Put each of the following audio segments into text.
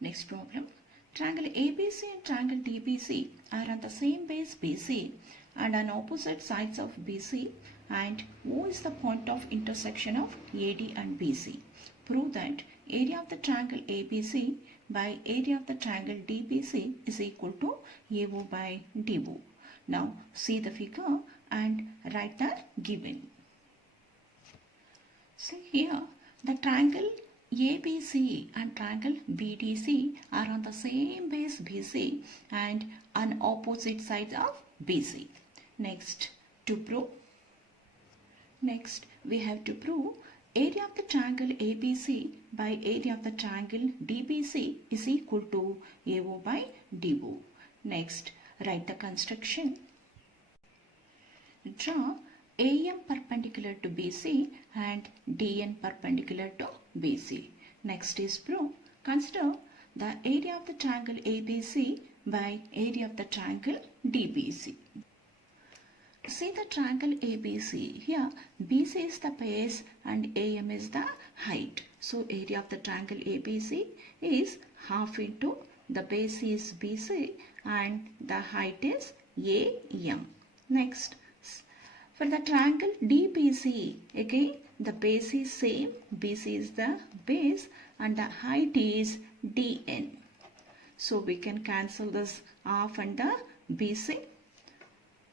Next problem. Triangle ABC and triangle DBC are on the same base BC and on opposite sides of BC, and O is the point of intersection of AD and BC. Prove that area of the triangle ABC by area of the triangle DBC is equal to AO by DO. Now see the figure and write the given. See here, the triangle ABC and triangle BDC are on the same base BC and on opposite sides of BC. Next, we have to prove area of the triangle ABC by area of the triangle DBC is equal to AO by DO. Next, write the construction. Draw AM perpendicular to BC and DN perpendicular to BC. Next is prove. Consider the area of the triangle ABC by area of the triangle DBC. See the triangle ABC. Here BC is the base and AM is the height. So area of the triangle ABC is half into the base is BC and the height is AM. Next, for the triangle DBC, again the base is same, BC is the base and the height is DN. So we can cancel this half and the BC.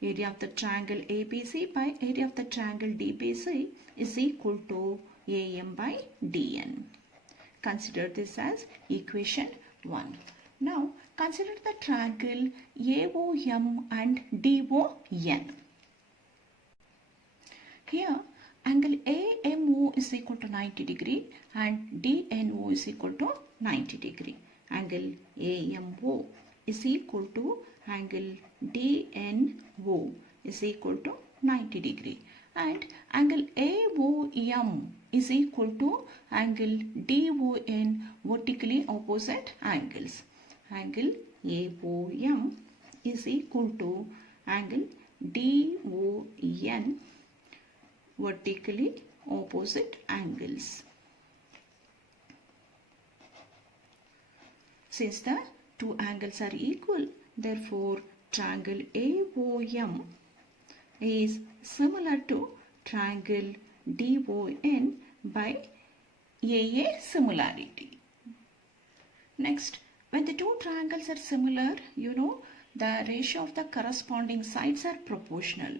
Area of the triangle ABC by area of the triangle DBC is equal to AM by DN. Consider this as equation 1. Now consider the triangle AOM and DON. Here angle AMO is equal to 90 degree and DNO is equal to 90 degree. Angle AMO is equal to angle DNO is equal to 90 degree and angle AOM is equal to angle DON, vertically opposite angles. Angle AOM is equal to angle DON, vertically opposite angles. Since the two angles are equal, therefore triangle AOM is similar to triangle DON by AA similarity. Next, when the two triangles are similar, the ratio of the corresponding sides are proportional.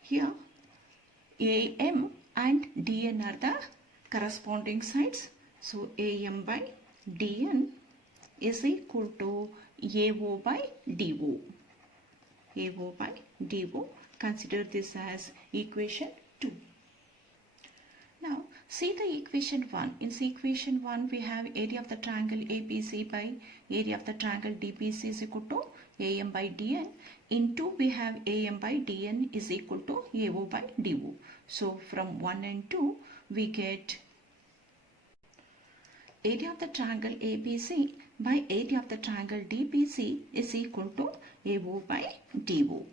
Here AM and DN are the corresponding sides. So AM by DN is equal to AO by DO. AO by DO. Consider this as equation 2. Now see the equation 1. In equation 1 we have area of the triangle ABC by area of the triangle DBC is equal to AM by DN. In 2 we have AM by DN is equal to AO by DO. So from 1 and 2 we get area of the triangle ABC by area of the triangle DBC is equal to AO by DO.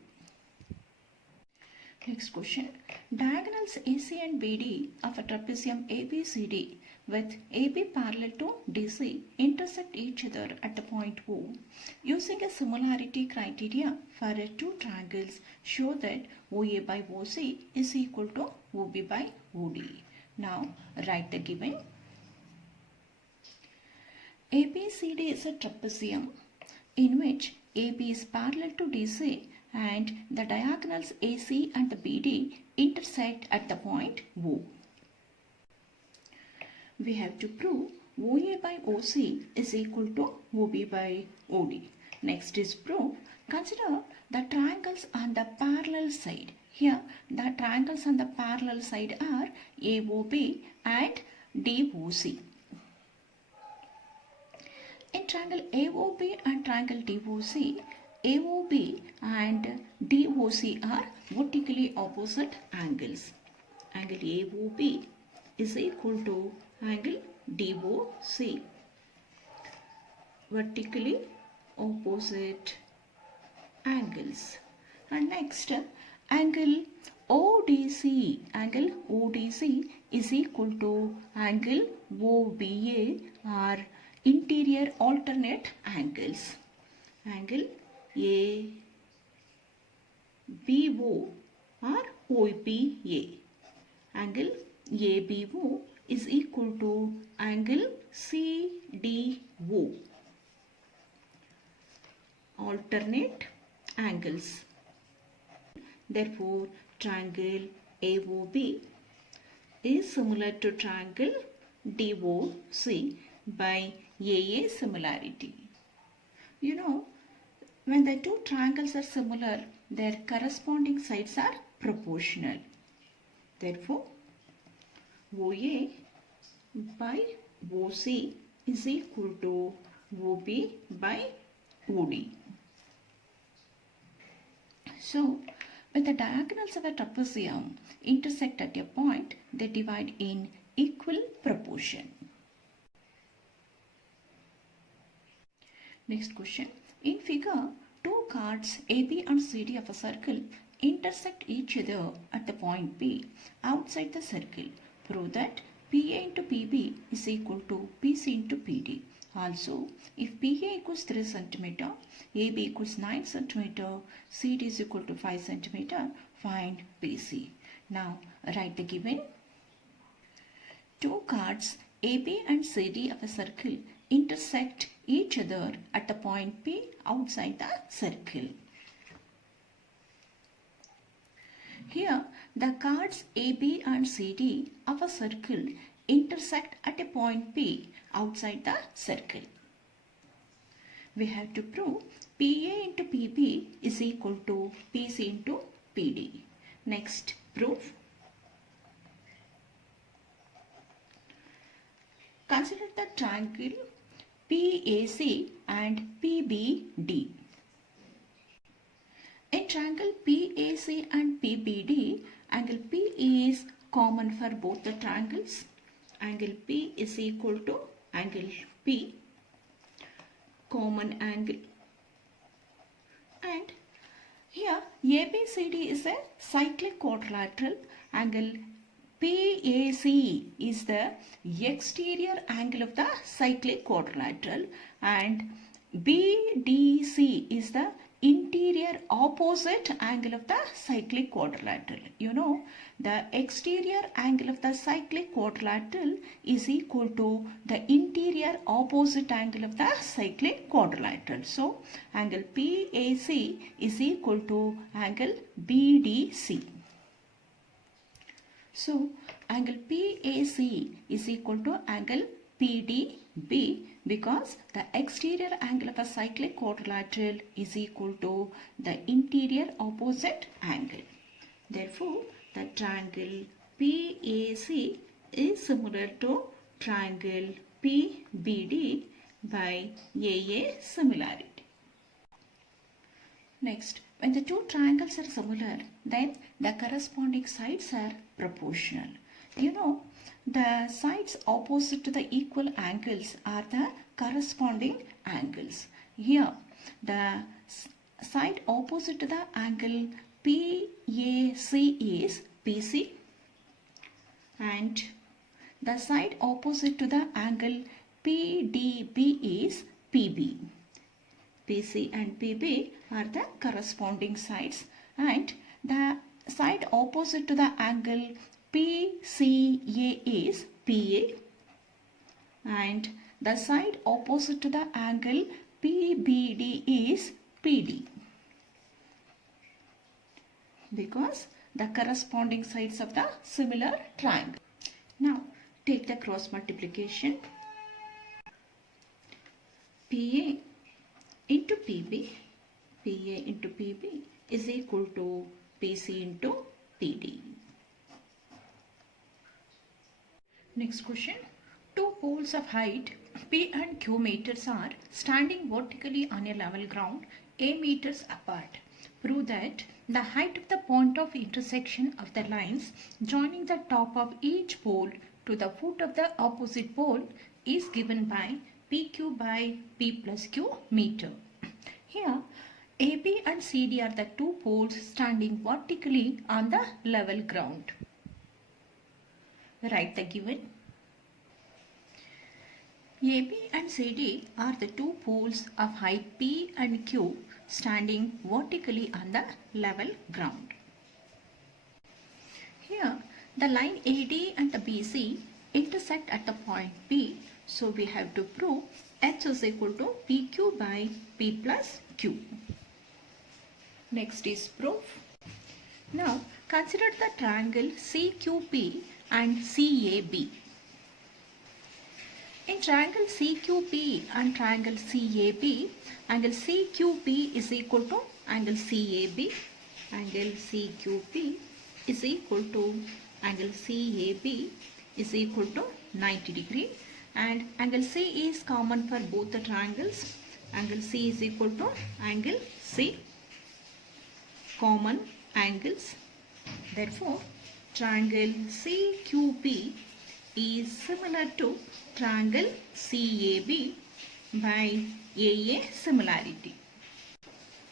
Next question. Diagonals AC and BD of a trapezium ABCD with AB parallel to DC intersect each other at the point O. Using a similarity criteria for two triangles, show that OA by OC is equal to OB by OD. Now write the given. ABCD is a trapezium in which AB is parallel to DC and the diagonals AC and the BD intersect at the point O. We have to prove OA by OC is equal to OB by OD. Next is proof. Consider the triangles on the parallel side. Here the triangles on the parallel side are AOB and DOC. In triangle AOB and triangle DOC, AOB and DOC are vertically opposite angles. Angle AOB is equal to angle DOC, vertically opposite angles. And next, angle ODC is equal to angle OBA or interior alternate angles. Angle ABO or OBA. Angle ABO is equal to angle CDO. Alternate angles. Therefore, triangle AOB is similar to triangle DOC by AA similarity. You know, when the two triangles are similar, their corresponding sides are proportional. Therefore, OA by OC is equal to OB by OD. So, when the diagonals of a trapezium intersect at a point, they divide in equal proportion. Next question. In figure, two chords AB and CD of a circle intersect each other at the point P outside the circle. Prove that PA into PB is equal to PC into PD. Also, if PA equals 3 cm, AB equals 9 cm, CD is equal to 5 cm, find PC. Now, write the given. Two chords AB and CD of a circle intersect each other at the point P outside the circle. Here, the chords AB and CD of a circle intersect at a point P outside the circle. We have to prove PA into PB is equal to PC into PD. Next, proof. Consider the triangle PAC and PBD. In triangle PAC and PBD, angle P is common for both the triangles. Angle P is equal to angle P, common angle. And here ABCD is a cyclic quadrilateral. Angle PAC is the exterior angle of the cyclic quadrilateral and BDC is the interior opposite angle of the cyclic quadrilateral. You know, the exterior angle of the cyclic quadrilateral is equal to the interior opposite angle of the cyclic quadrilateral. So, angle PAC is equal to angle BDC. So, angle PAC is equal to angle PDB because the exterior angle of a cyclic quadrilateral is equal to the interior opposite angle. Therefore, the triangle PAC is similar to triangle PBD by AA similarity. Next, when the two triangles are similar, then the corresponding sides are proportional. You know, the sides opposite to the equal angles are the corresponding angles. Here, the side opposite to the angle PAC is PC and the side opposite to the angle PDB is PB. PC and PB are the corresponding sides and the side opposite to the angle PCA is PA and the side opposite to the angle PBD is PD because the corresponding sides of the similar triangle. Now take the cross multiplication. PA into PB, PA into PB is equal to PC into PD. Next question. Two poles of height P and Q meters are standing vertically on a level ground A meters apart. Prove that the height of the point of intersection of the lines joining the top of each pole to the foot of the opposite pole is given by PQ by P plus Q meter. Here, AB and CD are the two poles standing vertically on the level ground. Write the given. AB and CD are the two poles of height P and Q standing vertically on the level ground. Here, the line AD and the BC intersect at the point P, so we have to prove H is equal to PQ by P plus Q. Next is proof. Now, consider the triangle CQP and CAB. In triangle CQP and triangle CAB, angle CQP is equal to angle CAB, angle CQP is equal to angle CAB is equal to 90 degree, and angle C is common for both the triangles. Angle C is equal to angle C, common angles. Therefore, triangle CQP is similar to triangle CAB by AA similarity.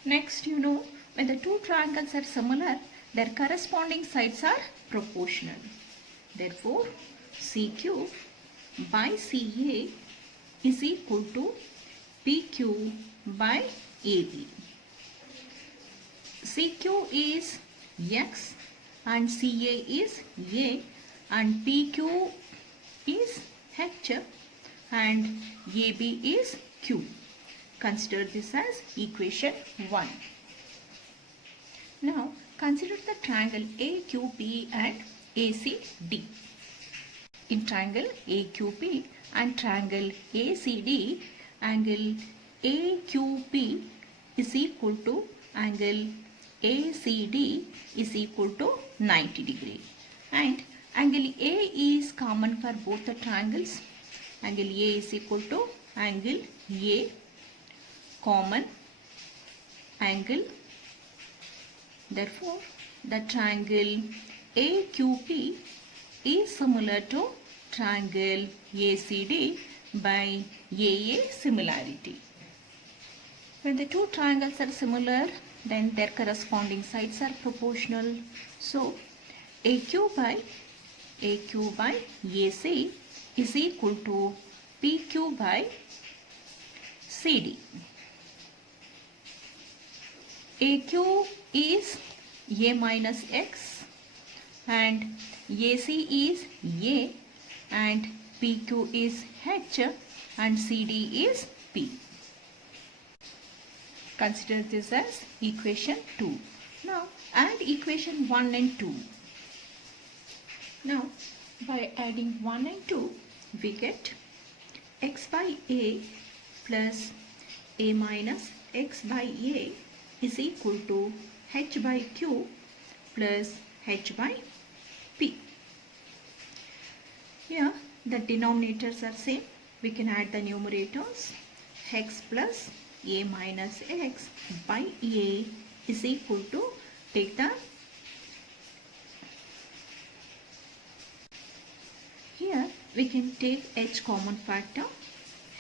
Next, when the two triangles are similar, their corresponding sides are proportional. Therefore, CQ by CA is equal to PQ by AB. CQ is X and CA is A and PQ is H and AB is Q. Consider this as equation 1. Now consider the triangle AQP and ACD. In triangle AQP and triangle ACD, angle AQP is equal to angle ACD is equal to 90 degree, and angle A is common for both the triangles. Angle A is equal to angle A, common angle. Therefore, the triangle AQP is similar to triangle ACD by AA similarity. When the two triangles are similar, then their corresponding sides are proportional. So, AQ by AC is equal to PQ by CD. AQ is A minus X and AC is A and PQ is H and CD is P. Consider this as equation 2. Now add equation 1 and 2. Now by adding 1 and 2, we get X by A plus A minus X by A is equal to H by Q plus H by P. Here the denominators are same. We can add the numerators. X plus A minus X by A is equal to, take the, here we can take H common factor,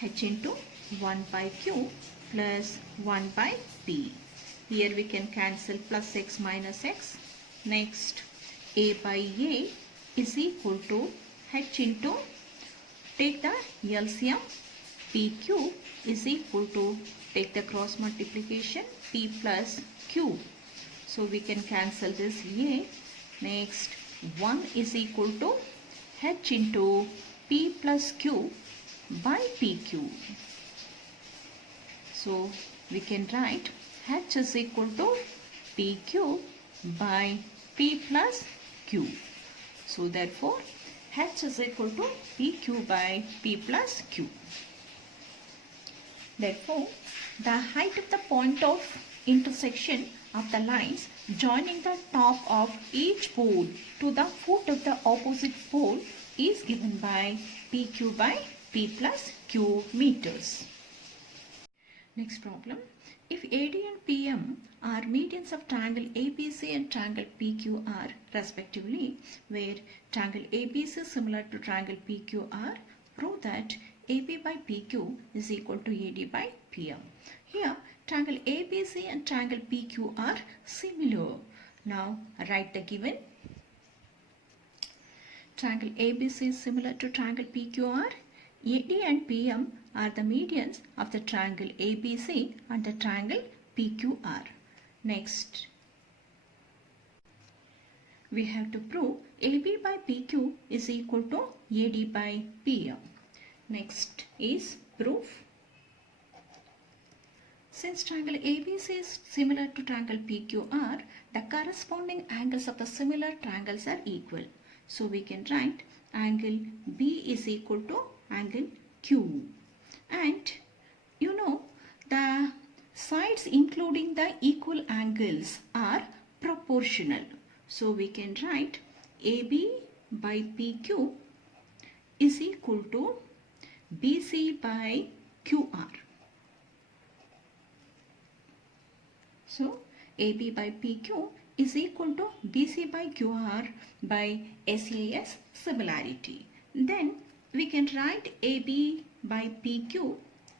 H into 1 by Q plus 1 by P. Here we can cancel plus X minus X. Next, A by A is equal to H into, take the LCM, PQ is equal to, take the cross multiplication, P plus Q. So we can cancel this A. Next, 1 is equal to H into P plus Q by PQ. So we can write H is equal to PQ by P plus Q. So therefore, H is equal to PQ by P plus Q. Therefore, the height of the point of intersection of the lines joining the top of each pole to the foot of the opposite pole is given by PQ by P plus Q meters. Next problem. If AD and PM are medians of triangle ABC and triangle PQR respectively, where triangle ABC is similar to triangle PQR, prove that AB by PQ is equal to AD by PM. Here, triangle ABC and triangle PQ are similar. Now, write the given. Triangle ABC is similar to triangle PQR. AD and PM are the medians of the triangle ABC and the triangle PQR. Next, we have to prove AB by PQ is equal to AD by PM. Next is proof. Since triangle ABC is similar to triangle PQR, the corresponding angles of the similar triangles are equal. So we can write angle B is equal to angle Q. And you know, the sides including the equal angles are proportional. So we can write AB by PQ is equal to BC by QR. So AB by PQ is equal to BC by QR by SAS similarity. Then we can write AB by PQ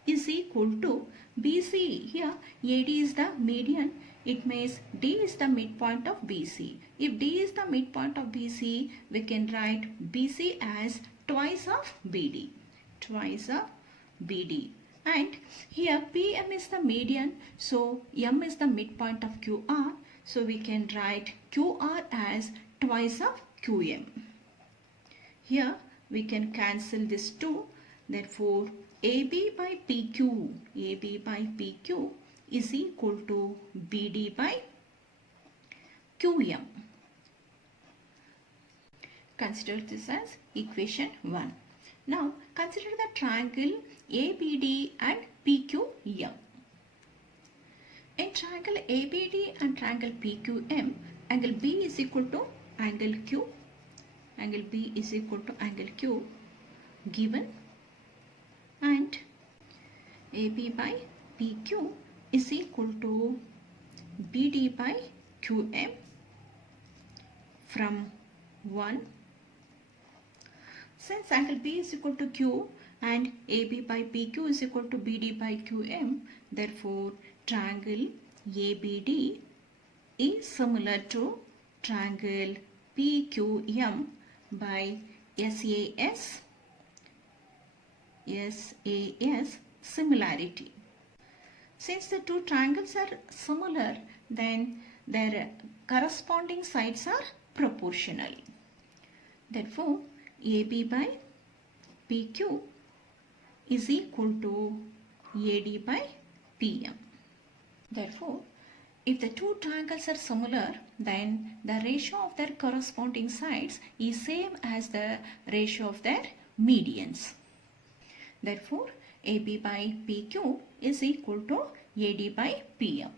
is equal to BC. Here AD is the median. It means D is the midpoint of BC. If D is the midpoint of BC, we can write BC as twice of BD. Twice of BD. And here PM is the median, so M is the midpoint of QR. So we can write QR as twice of QM. Here we can cancel this 2. Therefore, AB by PQ is equal to BD by QM. Consider this as equation 1. Now consider the triangle ABD and PQM. In triangle ABD and triangle PQM, angle B is equal to angle Q. Angle B is equal to angle Q given, and AB by PQ is equal to BD by QM from 1. Since angle B is equal to Q and AB by PQ is equal to BD by QM, therefore triangle ABD is similar to triangle PQM by SAS similarity. Since the two triangles are similar, then their corresponding sides are proportional. Therefore, AB by PQ is equal to AD by PM. Therefore, if the two triangles are similar, then the ratio of their corresponding sides is same as the ratio of their medians. Therefore, AB by PQ is equal to AD by PM.